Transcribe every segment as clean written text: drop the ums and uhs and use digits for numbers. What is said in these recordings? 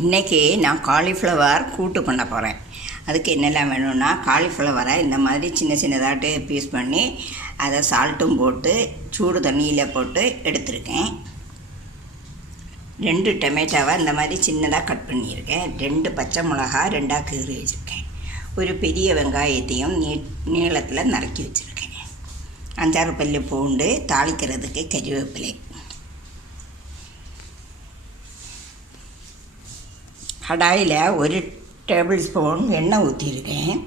இன்றைக்கி நான் காலிஃப்ளவர் கூட்டு பண்ண போகிறேன். அதுக்கு என்னெல்லாம் வேணும்னா, காலிஃப்ளவரை இந்த மாதிரி சின்ன சின்னதாட்டு பீஸ் பண்ணி அதை சால்ட்டும் போட்டு சூடு தண்ணியில் போட்டு எடுத்துருக்கேன். 2 டொமேட்டோவை இந்த மாதிரி சின்னதாக கட் பண்ணியிருக்கேன். 2 பச்சை மிளகா 2ஆக கீறி வச்சுருக்கேன். ஒரு பெரிய வெங்காயத்தையும் நீளத்தில் நறுக்கி வச்சுருக்கேன். 5-6 பல்லு பூண்டு, தாளிக்கிறதுக்கு கறிவேப்பிலை. கடாயில் 1 டேபிள் ஸ்பூன் எண்ணெய் ஊற்றிருக்கேன்.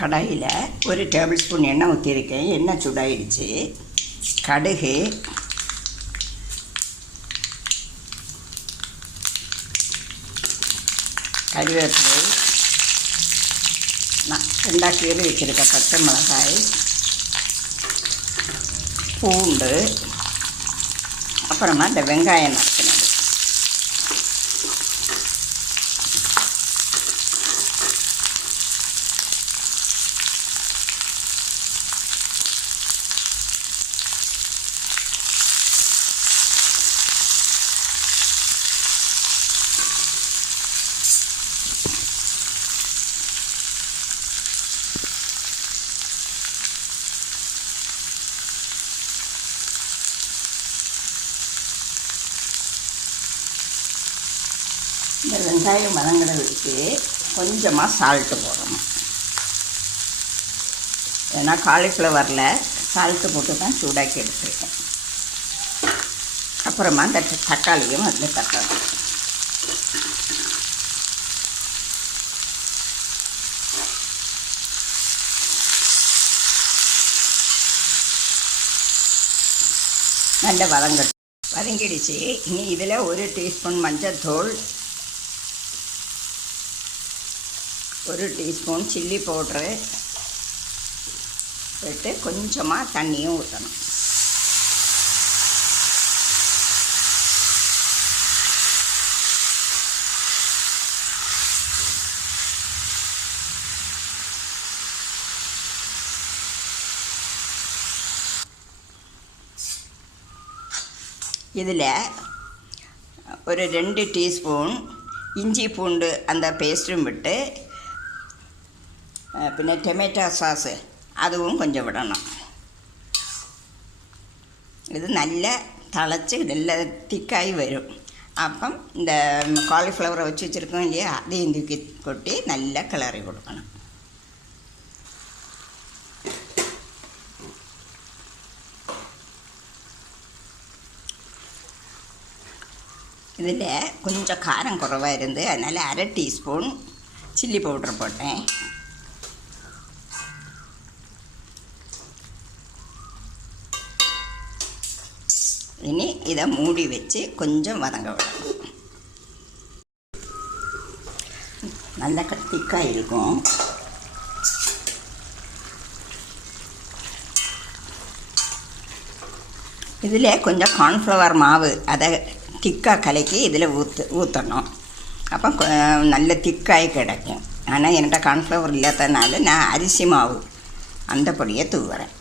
கடாயில் 1 டேபிள் ஸ்பூன் எண்ணெய் ஊற்றிருக்கேன். எண்ணெய் சூடாயிடுச்சு. கடுகு, கறிவேப்பிலை, நான் 2ஆக கீறி வச்சுருக்க பச்சை மிளகாய், பூண்டு, அப்புறமா இந்த வெங்காயம் நறுக்கினது. இந்த வெங்காயம் வதங்குறதுக்கு கொஞ்சமாக சால்ட்டு போடணும். ஏன்னா காலிஃப்ளவரில் சால்ட்டு போட்டு தான் சூடாக்கி எடுத்துருக்கேன். அப்புறமா இந்த தக்காளியும் அதில் தட்டணும். நல்ல வதங்கிடுச்சு. இனி இதில் 1 டீஸ்பூன் மஞ்சள்தூள், 1 டீஸ்பூன் சில்லி பவுட்ரு போட்டு கொஞ்சமாக தண்ணியும் ஊற்றணும். இதில் ஒரு 2 டீஸ்பூன் இஞ்சி பூண்டு அந்த பேஸ்ட்டும் விட்டு, பின்ன டொமேட்டோ சாஸு அதுவும் கொஞ்சம் விடணும். இது நல்லா தழைச்சி நல்லா திக்காகி வரும். அப்போ இந்த காலிஃப்ளவரை வச்சு வச்சுருக்கோம் இல்லையா, அதையும் தூக்கி கொட்டி நல்லா கிளறி கொடுக்கணும். இதில் கொஞ்சம் காரம் குறைவாக இருந்து அதனால் 1/2 டீஸ்பூன் சில்லி பவுட்ரு போட்டேன். இனி இதை மூடி வச்சு கொஞ்சம் வதங்க விடணும். நல்ல திக்காக இருக்கும். இதில் கொஞ்சம் கார்ன்ஃப்ளவர் மாவு அதை திக்காக கலக்கி இதில் ஊற்றணும். அப்போ நல்ல திக்காய் கிடைக்கும். ஆனால் என்கிட்ட கார்ன்ஃப்ளவர் இல்லாததுனால நான் அரிசி மாவு அந்த பொடியை தூவுறேன்.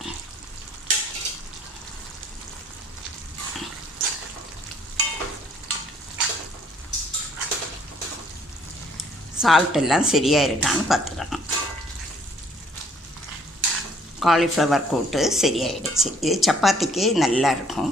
சால்ட் எல்லாம் சரியாக இருக்கான்னு பார்த்துக்கணும். காலிஃப்ளவர் கூட்டு சரியாயிடுச்சு. இது சப்பாத்திக்கு நல்லா இருக்கும்.